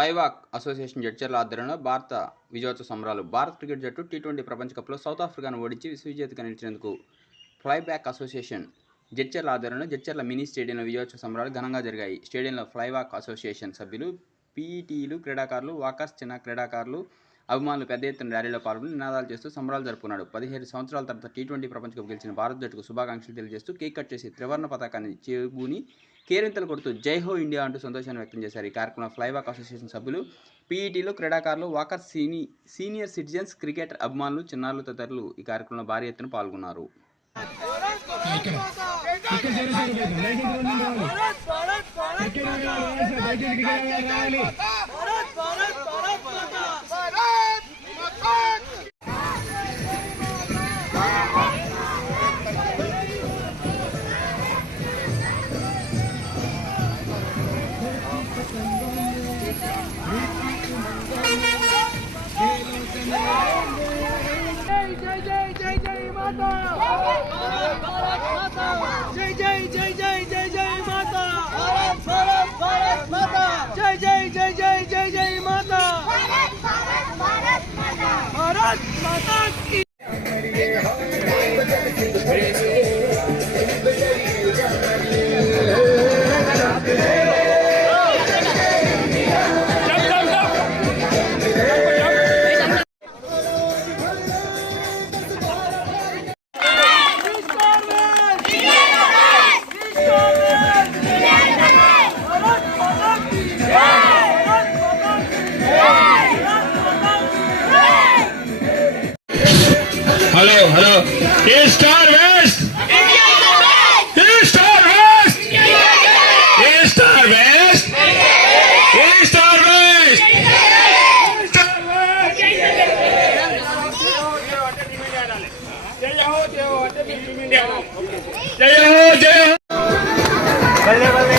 ఫ్లైవాక్ అసోసియేషన్ జడ్చర్ల ఆధ్వర్యంలో భారత విజయోత్సవ సంబరాలు. భారత క్రికెట్ జట్టు టీ20 ప్రపంచ కప్లో సౌత్ ఆఫ్రికాను ఓడించి విశ్వవిజేతగా నిలిచినందుకు ఫ్లైబ్యాక్ అసోసియేషన్ జడ్చర్ల ఆధ్వర్యంలో జడ్చర్ల మినీ స్టేడియంలో విజయోత్సవ సంబరాలు ఘనంగా జరిగాయి. స్టేడియంలో ఫ్లైవాక్ అసోసియేషన్ సభ్యులు, పీఈటీలు, క్రీడాకారులు, వాకర్స్, చిన్న క్రీడాకారులు, అభిమానులు పెద్ద ఎత్తున ర్యాలీలో పాల్గొని నినాదాలు చేస్తూ సంబరాలు జరుపుకున్నాడు. 17 సంవత్సరాల తర్వాత టీ20 ప్రపంచ కప్ గెలిచిన భారత జట్టుకు శుభాకాంక్షలు తెలియజేస్తూ కేక్ కట్ చేసి త్రివర్ణ పతాకాన్ని చేబూని కేరింతలు కొడుతూ జై హో ఇండియా అంటూ సంతోషాన్ని వ్యక్తం చేశారు. ఈ కార్యక్రమంలో ఫ్లైవాక్ అసోసియేషన్ సభ్యులు, పీఈటీలు, క్రీడాకారులు, వాకర్స్, సీనియర్ సిటిజన్స్, క్రికెట్ అభిమానులు, చిన్నారులు తదితరులు ఈ కార్యక్రమంలో భారీ ఎత్తున పాల్గొన్నారు. जय जय जय जय जय जय माता भारत भारत भारत माता जय जय जय जय जय जय माता भारत भारत भारत माता भारत माता की हेलो हेलो ईस्ट और वेस्ट ईस्ट और वेस्ट ईस्ट और वेस्ट ईस्ट और वेस्ट जय हो जय हो